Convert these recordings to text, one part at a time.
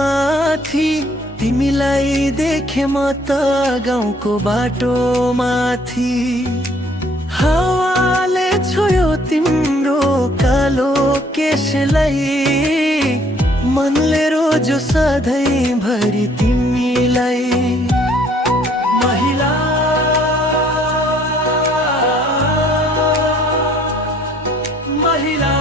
माथि तिमीलाई देखे म त गाउँको बाटो माथि हावाले छोयो तिम्रो कालो केशलाई मनले रोज्यो सधैँभरि तिमीलाई महिला महिला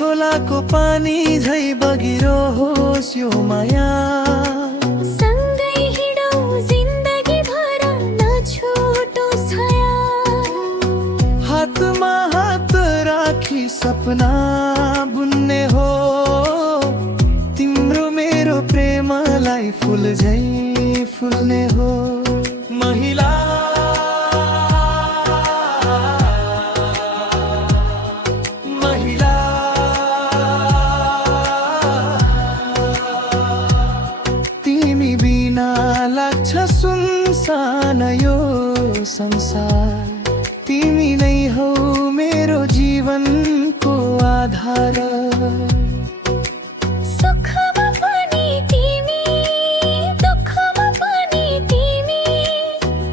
खोलाको पानी झै बगिरहोस् यो माया सँगै हिँडौँ जिन्दगी भर नछुटोस् छाया हातमा हात राखी सपना बुन्ने हो तिम्रो मेरो प्रेमलाई फुल झै फुल्ने हो महिला लाग्छ सुनसान यो संसार तिमी नै हौ मेरो जीवनको आधार सुखमा पनि तिमी दुःखमा पनि तिमी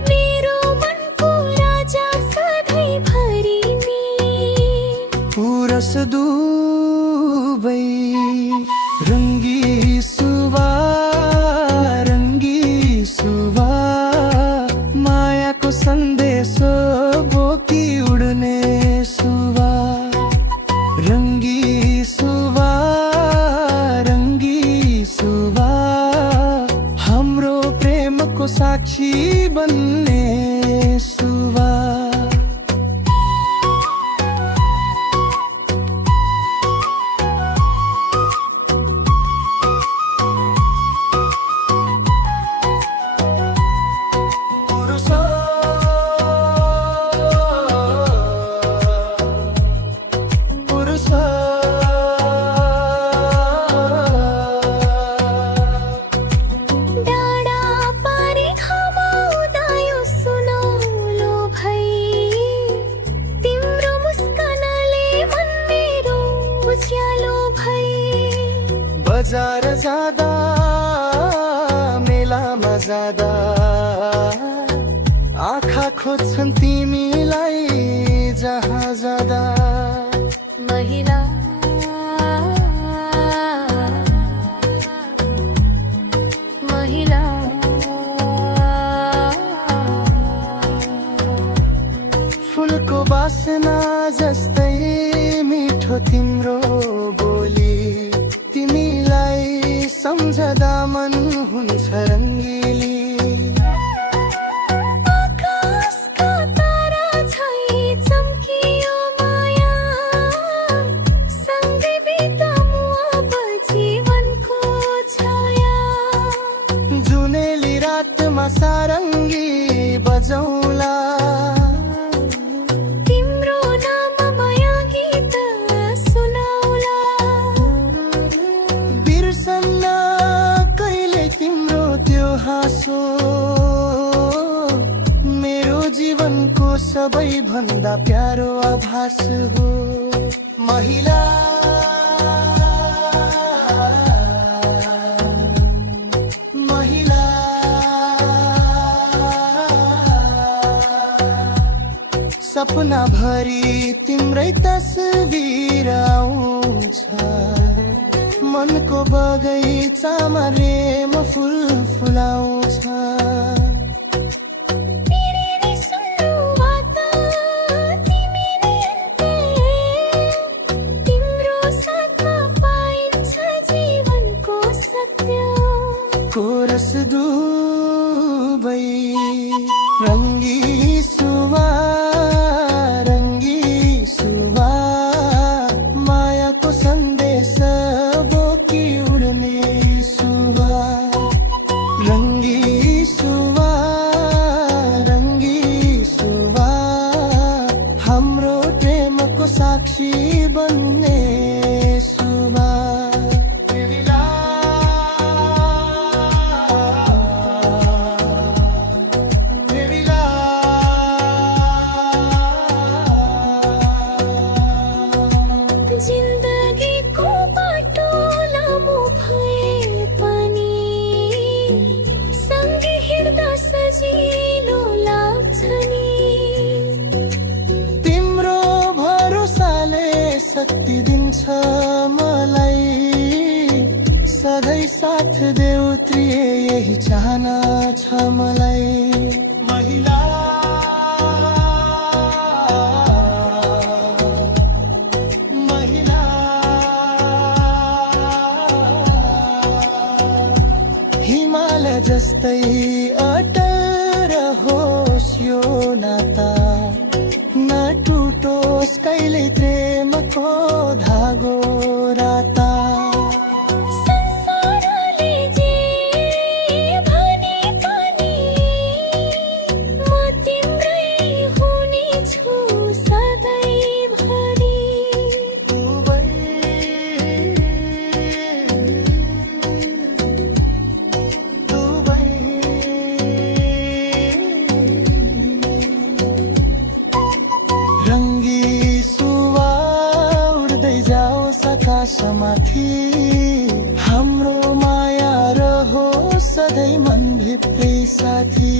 मेरो मनको राजा सधैँभरि नि पुरस दुबै रङ्गी सुवा संदेश बोकी उड्ने सुवा रङ्गी सुवा हाम्रो प्रेमको साक्षी बन्ने सुवा बजार जाँदा मेलामा जाँदा आँखा खोज्छन् तिमीलाई जहाँ जाँदा महिला महिला फुलको बासना जस्तै मिठो तिम्रो बोली तिमीलाई सम्झदा मन हुन्छ रङ्गिली आकाशका तारा झै चम्कियो माया सँगै बिताउँ अब जीवनको छाया जुनेली रातमा सारङ्गी बजौला मेरो जीवनको सबैभन्दा प्यारो आभास हो महिला महिला सपना भरि तिम्रै तस्बिर आउँछ मनको बगैँचामा रेम फुल फुलाउँछ कोरस दुबै रङ्गी सुवा मायाको सन्देश बोकी उड्ने सुवा साथ देऊ त्रिए यही चाहना छ मलाई महिला महिला हिमाल जस्तै अटल रहोस् यो नाता नटुटोस् कहिले प्रेमको धागो राता संसारले जे भने पनि म तिम्रै हुनेछु सधैँभरि रङ्गी सुवा उड्दै जाओस् आकाशमाथि हाम्रो माया रहोस् सधैँ मनभित्रै साथी